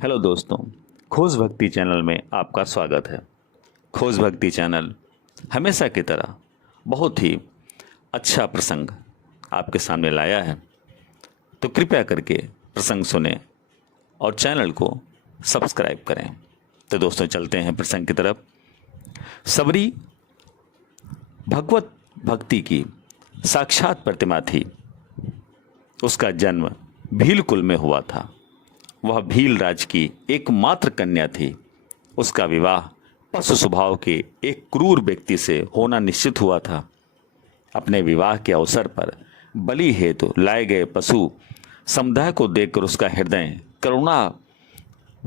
Hello दोस्तों, खोज भक्ति चैनल में आपका स्वागत है। खोज भक्ति चैनल हमेशा की तरह बहुत ही अच्छा प्रसंग आपके सामने लाया है, तो कृपया करके प्रसंग सुने और चैनल को सब्सक्राइब करें। तो दोस्तों, चलते हैं प्रसंग की तरफ। सबरी भगवत भक्ति की साक्षात प्रतिमा थी। उसका जन्म भीलकुल में हुआ था। वह भील राज की एकमात्र कन्या थी। उसका विवाह पशु स्वभाव के एक क्रूर व्यक्ति से होना निश्चित हुआ था। अपने विवाह के अवसर पर बलि हेतु लाए गए पशु समुदाय को देखकर उसका हृदय करुणा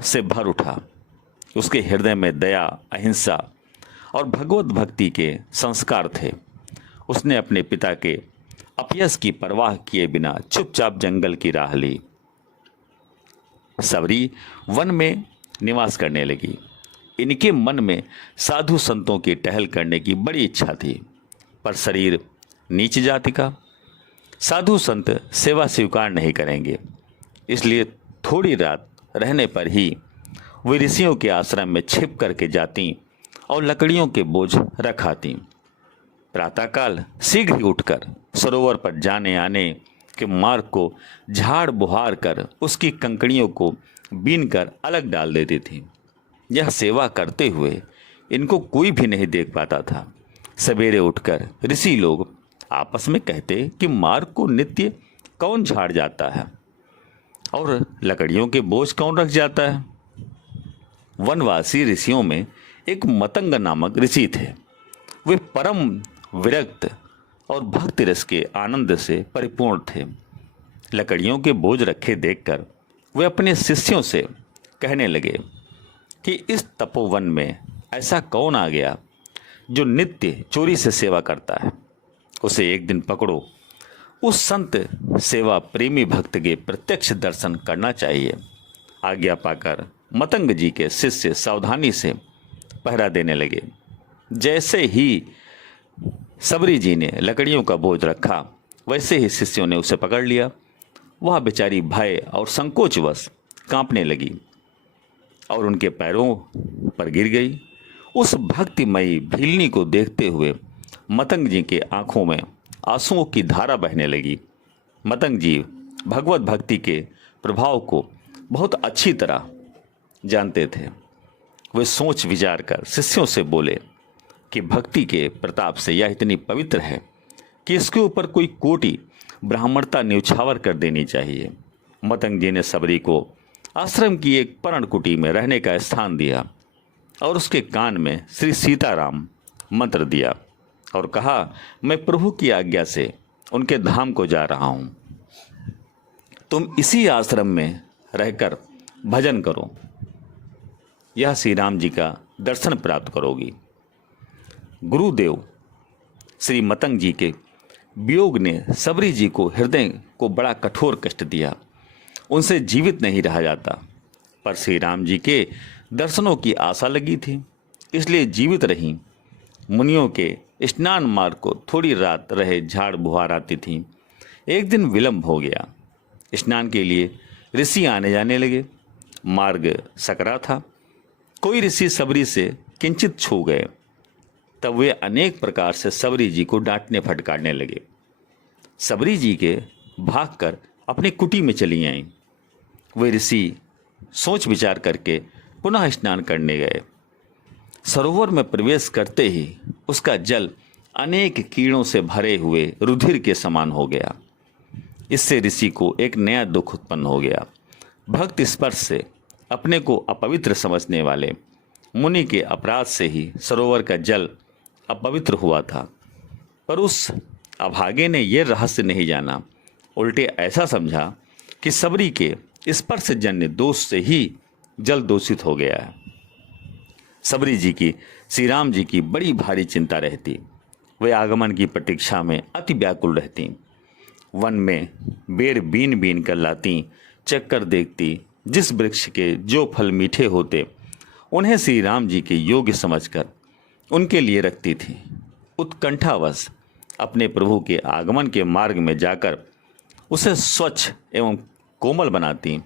से भर उठा। उसके हृदय में दया, अहिंसा और भगवत भक्ति के संस्कार थे। उसने अपने पिता के अपयश की परवाह किए बिना चुपचाप जंगल की राह ली। सबरी वन में निवास करने लगी। इनके मन में साधु संतों की टहल करने की बड़ी इच्छा थी, पर शरीर नीच जाति का। साधु संत सेवा स्वीकार नहीं करेंगे, इसलिए थोड़ी रात रहने पर ही वे ऋषियों के आश्रम में छिप करके जाती और लकड़ियों के बोझ रखाती। प्रातःकाल शीघ्र ही उठकर सरोवर पर जाने आने के मार्ग को झाड़ बुहार कर उसकी कंकड़ियों को बीन कर अलग डाल देती थी। यह सेवा करते हुए इनको कोई भी नहीं देख पाता था। सवेरे उठकर ऋषि लोग आपस में कहते कि मार्ग को नित्य कौन झाड़ जाता है और लकड़ियों के बोझ कौन रख जाता है। वनवासी ऋषियों में एक मतंग नामक ऋषि थे। वे परम विरक्त और भक्ति रस के आनंद से परिपूर्ण थे। लकड़ियों के बोझ रखे देखकर वे अपने शिष्यों से कहने लगे कि इस तपोवन में ऐसा कौन आ गया जो नित्य चोरी से सेवा करता है। उसे एक दिन पकड़ो। उस संत सेवा प्रेमी भक्त के प्रत्यक्ष दर्शन करना चाहिए। आज्ञा पाकर मतंग जी के शिष्य सावधानी से पहरा देने लगे। जैसे ही सबरी जी ने लकड़ियों का बोझ रखा, वैसे ही शिष्यों ने उसे पकड़ लिया। वह बेचारी भय और संकोचवश कांपने लगी और उनके पैरों पर गिर गई। उस भक्तिमयी भीलनी को देखते हुए मतंग जी के आंखों में आंसुओं की धारा बहने लगी। मतंग जी भगवत भक्ति के प्रभाव को बहुत अच्छी तरह जानते थे। वे सोच विचार कर शिष्यों से बोले कि भक्ति के प्रताप से यह इतनी पवित्र है कि इसके ऊपर कोई कोटि ब्राह्मणता न्यौछावर कर देनी चाहिए। मतंग जी ने सबरी को आश्रम की एक पर्णकुटी में रहने का स्थान दिया और उसके कान में श्री सीताराम मंत्र दिया और कहा, मैं प्रभु की आज्ञा से उनके धाम को जा रहा हूं। तुम इसी आश्रम में रहकर भजन करो, यह श्री राम जी का दर्शन प्राप्त करोगी। गुरुदेव श्री मतंग जी के वियोग ने सबरी जी को हृदय को बड़ा कठोर कष्ट दिया। उनसे जीवित नहीं रहा जाता, पर श्री राम जी के दर्शनों की आशा लगी थी, इसलिए जीवित रही। मुनियों के स्नान मार्ग को थोड़ी रात रहे झाड़ बुहार आती थी। एक दिन विलंब हो गया। स्नान के लिए ऋषि आने जाने लगे। मार्ग सकरा था। कोई ऋषि सबरी से किंचित छू गए, तब वे अनेक प्रकार से सबरी जी को डांटने फटकारने लगे। सबरी जी के भागकर अपनी कुटी में चली आईं। वे ऋषि सोच विचार करके पुनः स्नान करने गए। सरोवर में प्रवेश करते ही उसका जल अनेक कीड़ों से भरे हुए रुधिर के समान हो गया। इससे ऋषि को एक नया दुख उत्पन्न हो गया। भक्त स्पर्श से अपने को अपवित्र समझने वाले मुनि के अपराध से ही सरोवर का जल अपवित्र हुआ था, पर उस अभागे ने यह रहस्य नहीं जाना। उल्टे ऐसा समझा कि सबरी के स्पर्शजन्य दोष से ही जल दूषित हो गया है। सबरी जी की श्री राम जी की बड़ी भारी चिंता रहती। वे आगमन की प्रतीक्षा में अति व्याकुल रहती। वन में बेर बीन बीन कर लाती, चक्कर देखती। जिस वृक्ष के जो फल मीठे होते उन्हें श्री राम जी के योग्य समझकर उनके लिए रखती थी। उत्कंठावश अपने प्रभु के आगमन के मार्ग में जाकर उसे स्वच्छ एवं कोमल बनाती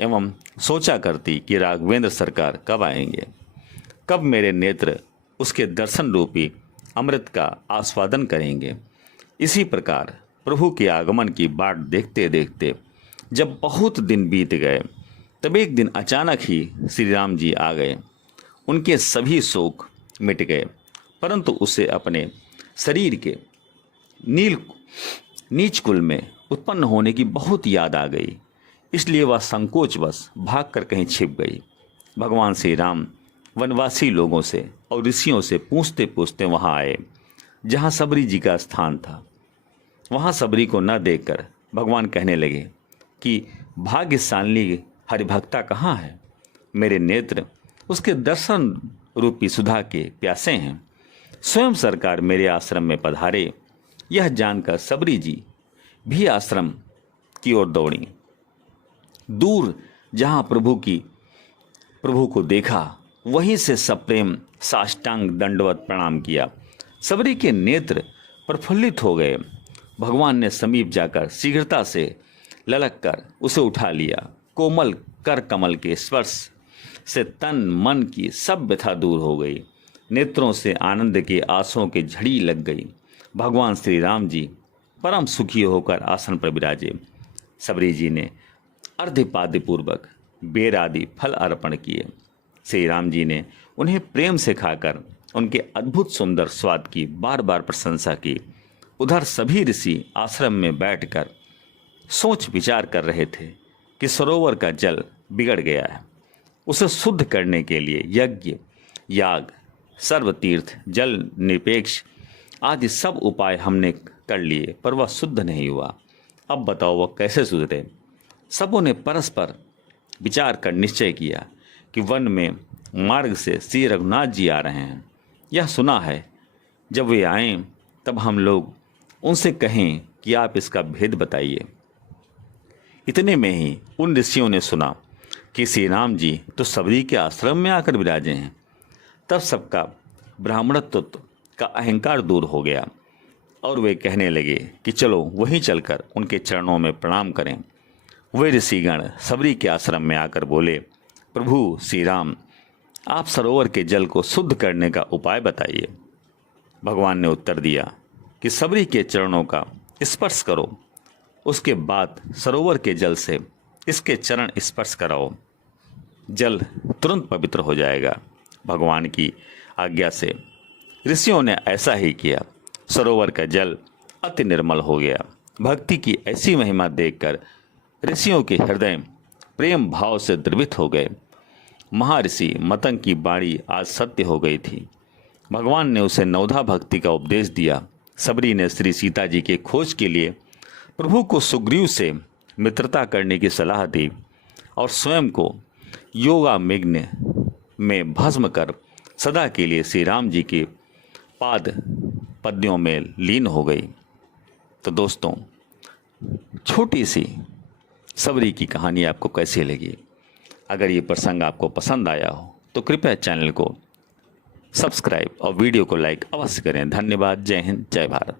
एवं सोचा करती कि राघवेंद्र सरकार कब आएंगे, कब मेरे नेत्र उसके दर्शन रूपी अमृत का आस्वादन करेंगे। इसी प्रकार प्रभु के आगमन की बाट देखते देखते जब बहुत दिन बीत गए, तब एक दिन अचानक ही श्री राम जी आ गए। उनके सभी शोक मिट गए, परंतु उसे अपने शरीर के नीच कुल में उत्पन्न होने की बहुत याद आ गई, इसलिए वह संकोचवश भागकर कहीं छिप गई। भगवान श्री राम वनवासी लोगों से और ऋषियों से पूछते पूछते वहां आए जहां सबरी जी का स्थान था। वहां सबरी को न देखकर भगवान कहने लगे कि भाग्यशालिनी हरिभक्ता कहाँ है? मेरे नेत्र उसके दर्शन रूपी सुधा के प्यासे हैं। स्वयं सरकार मेरे आश्रम में पधारे। यह जानकर सबरी जी भी आश्रम की ओर दौड़ी। दूर जहां प्रभु को देखा, वहीं से सप्रेम साष्टांग दंडवत प्रणाम किया। सबरी के नेत्र प्रफुल्लित हो गए। भगवान ने समीप जाकर शीघ्रता से ललक कर उसे उठा लिया। कोमल कर कमल के स्पर्श से तन मन की सब व्यथा दूर हो गई। नेत्रों से आनंद के आंसुओं की झड़ी लग गई। भगवान श्री राम जी परम सुखी होकर आसन पर विराजे। सबरी जी ने अर्घ्यपाद्यपूर्वक बेर आदि फल अर्पण किए। श्री राम जी ने उन्हें प्रेम से खाकर उनके अद्भुत सुंदर स्वाद की बार बार प्रशंसा की। उधर सभी ऋषि आश्रम में बैठकर सोच विचार कर रहे थे कि सरोवर का जल बिगड़ गया है। उसे शुद्ध करने के लिए यज्ञ, याग, सर्वतीर्थ, जल निरपेक्ष आदि सब उपाय हमने कर लिए, पर वह शुद्ध नहीं हुआ। अब बताओ वह कैसे सुधरे? सबों ने परस्पर विचार कर निश्चय किया कि वन में मार्ग से श्री रघुनाथ जी आ रहे हैं। यह सुना है, जब वे आएं तब हम लोग उनसे कहें कि आप इसका भेद बताइए। इतने में ही उन ऋषियों ने सुना कि श्री राम जी तो सबरी के आश्रम में आकर विराजे हैं। तब सबका ब्राह्मणत्व का अहंकार दूर हो गया और वे कहने लगे कि चलो वहीं चलकर उनके चरणों में प्रणाम करें। वे ऋषिगण सबरी के आश्रम में आकर बोले, प्रभु श्री राम, आप सरोवर के जल को शुद्ध करने का उपाय बताइए। भगवान ने उत्तर दिया कि सबरी के चरणों का स्पर्श करो, उसके बाद सरोवर के जल से इसके चरण स्पर्श कराओ, जल तुरंत पवित्र हो जाएगा। भगवान की आज्ञा से ऋषियों ने ऐसा ही किया। सरोवर का जल अति निर्मल हो गया। भक्ति की ऐसी महिमा देखकर ऋषियों के हृदय प्रेम भाव से द्रवित हो गए। महर्षि मतंग की बाणी आज सत्य हो गई थी। भगवान ने उसे नवधा भक्ति का उपदेश दिया। सबरी ने श्री सीता जी के खोज के लिए प्रभु को सुग्रीव से मित्रता करने की सलाह दी और स्वयं को योगा मेघ्न में भस्म कर सदा के लिए श्री राम जी के पाद पद्यों में लीन हो गई। तो दोस्तों, छोटी सी सबरी की कहानी आपको कैसी लगी? अगर ये प्रसंग आपको पसंद आया हो तो कृपया चैनल को सब्सक्राइब और वीडियो को लाइक अवश्य करें। धन्यवाद। जय हिंद, जय भारत।